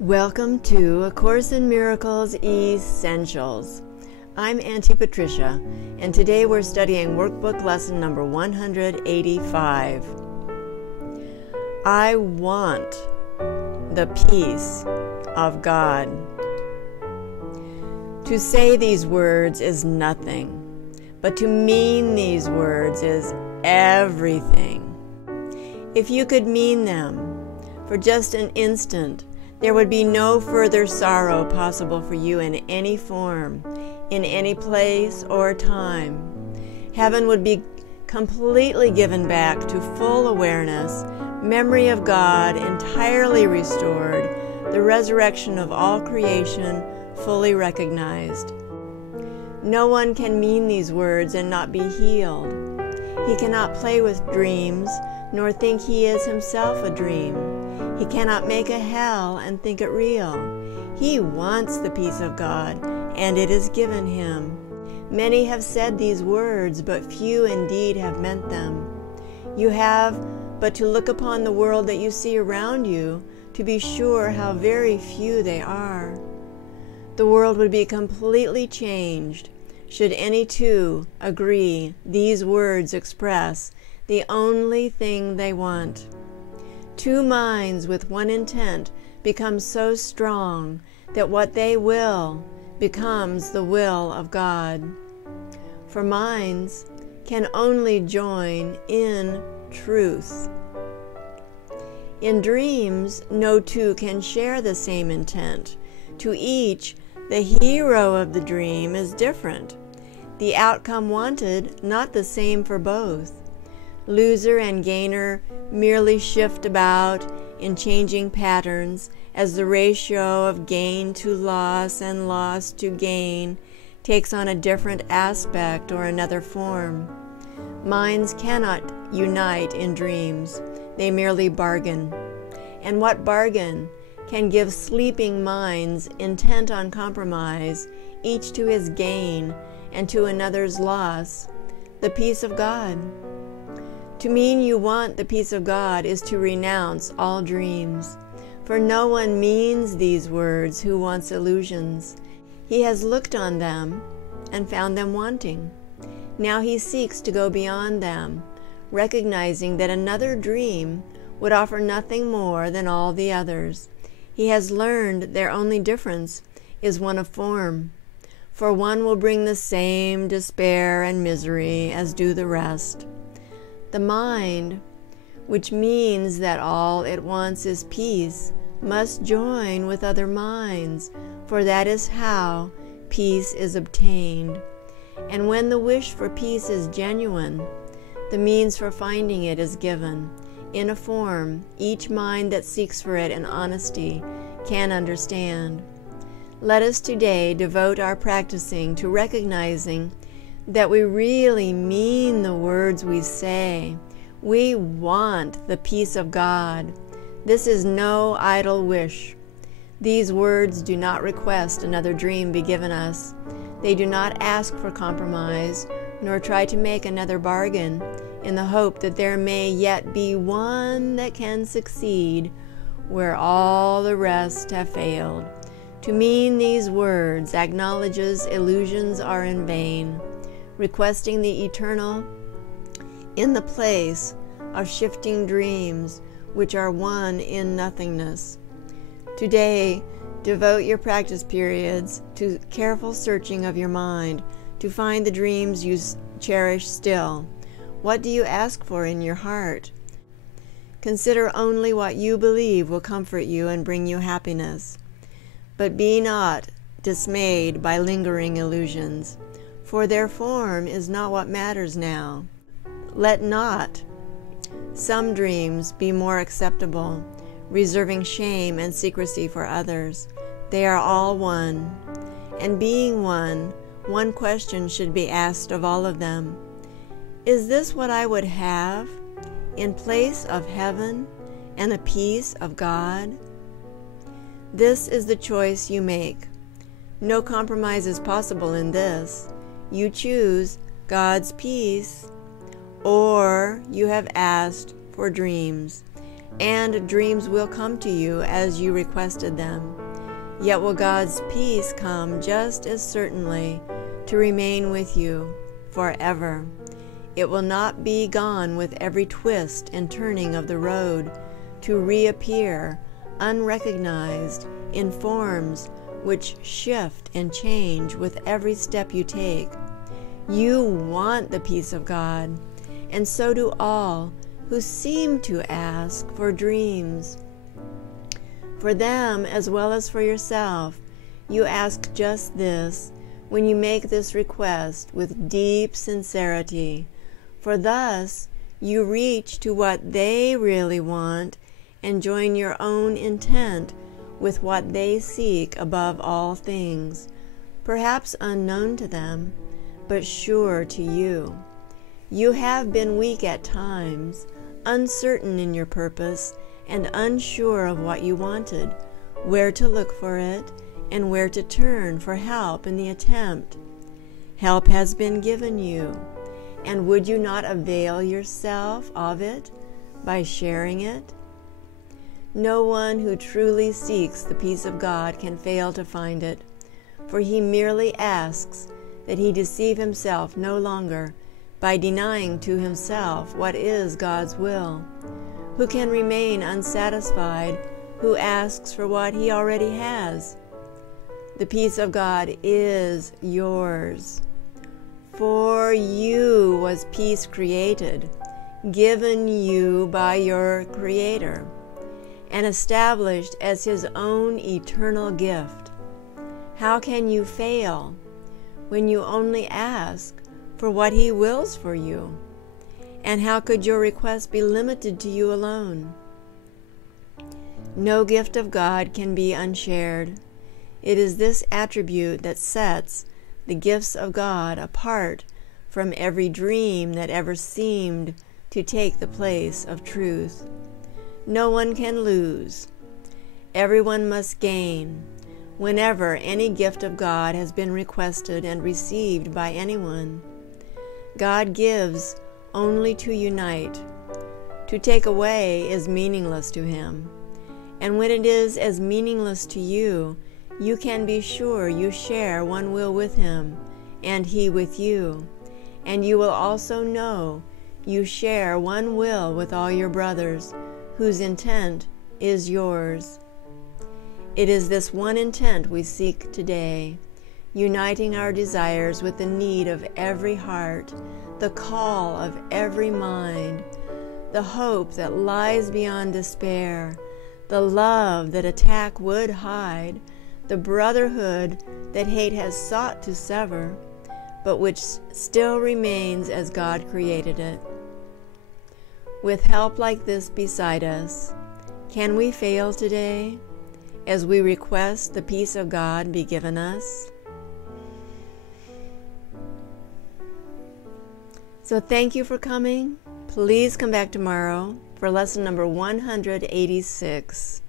Welcome to A Course in Miracles Essentials. I'm Auntie Patricia, and today we're studying Workbook lesson number 185. I want the peace of God. To say these words is nothing, but to mean these words is everything. If you could mean them for just an instant, there would be no further sorrow possible for you in any form, in any place or time. Heaven would be completely given back to full awareness, memory of God entirely restored, the resurrection of all creation fully recognized. No one can mean these words and not be healed. He cannot play with dreams, nor think he is himself a dream. He cannot make a hell and think it real. He wants the peace of God, and it is given him. Many have said these words, but few indeed have meant them. You have but to look upon the world that you see around you to be sure how very few they are. The world would be completely changed should any two agree these words express the only thing they want. Two minds with one intent become so strong that what they will becomes the will of God. For minds can only join in truth. In dreams, no two can share the same intent. To each, the hero of the dream is different. The outcome wanted, not the same for both. Loser and gainer merely shift about in changing patterns as the ratio of gain to loss and loss to gain takes on a different aspect or another form. Minds cannot unite in dreams. They merely bargain. And what bargain can give sleeping minds intent on compromise, each to his gain and to another's loss? The peace of God. To mean you want the peace of God is to renounce all dreams. For no one means these words who wants illusions. He has looked on them and found them wanting. Now he seeks to go beyond them, recognizing that another dream would offer nothing more than all the others. He has learned their only difference is one of form. For one will bring the same despair and misery as do the rest. The mind, which means that all it wants is peace, must join with other minds, for that is how peace is obtained. And when the wish for peace is genuine, the means for finding it is given. In a form, each mind that seeks for it in honesty can understand. Let us today devote our practicing to recognizing that we really mean the words we say. We want the peace of God. This is no idle wish. These words do not request another dream be given us. They do not ask for compromise, nor try to make another bargain in the hope that there may yet be one that can succeed where all the rest have failed. To mean these words acknowledges illusions are in vain, requesting the eternal in the place of shifting dreams which are one in nothingness. Today, devote your practice periods to careful searching of your mind to find the dreams you cherish still. What do you ask for in your heart? Consider only what you believe will comfort you and bring you happiness. But be not dismayed by lingering illusions, for their form is not what matters now. Let not some dreams be more acceptable, reserving shame and secrecy for others. They are all one. And being one question should be asked of all of them. Is this what I would have in place of heaven and the peace of God? This is the choice you make. No compromise is possible in this. You choose God's peace, or you have asked for dreams. and dreams will come to you as you requested them. Yet will God's peace come just as certainly to remain with you forever. It will not be gone with every twist and turning of the road, to reappear unrecognized in forms which shift and change with every step you take. You want the peace of God, and so do all who seem to ask for dreams. For them, as well as for yourself, you ask just this when you make this request with deep sincerity, for thus you reach to what they really want and join your own intent with what they seek above all things, perhaps unknown to them, but sure to you. You have been weak at times, uncertain in your purpose, and unsure of what you wanted, where to look for it, and where to turn for help in the attempt. Help has been given you, and would you not avail yourself of it by sharing it? No one who truly seeks the peace of God can fail to find it, for he merely asks that he deceive himself no longer by denying to himself what is God's will. Who can remain unsatisfied who asks for what he already has? The peace of God is yours. For you was peace created, given you by your Creator, and established as his own eternal gift. How can you fail when you only ask for what he wills for you? And how could your request be limited to you alone? No gift of God can be unshared. It is this attribute that sets the gifts of God apart from every dream that ever seemed to take the place of truth. No one can lose. Everyone must gain whenever any gift of God has been requested and received by anyone. God gives only to unite. To take away is meaningless to him. And when it is as meaningless to you, you can be sure you share one will with him, and he with you. And you will also know you share one will with all your brothers, whose intent is yours. It is this one intent we seek today, uniting our desires with the need of every heart, the call of every mind, the hope that lies beyond despair, the love that attack would hide, the brotherhood that hate has sought to sever, but which still remains as God created it. With help like this beside us, can we fail today as we request the peace of God be given us? So thank you for coming. Please come back tomorrow for lesson number 186.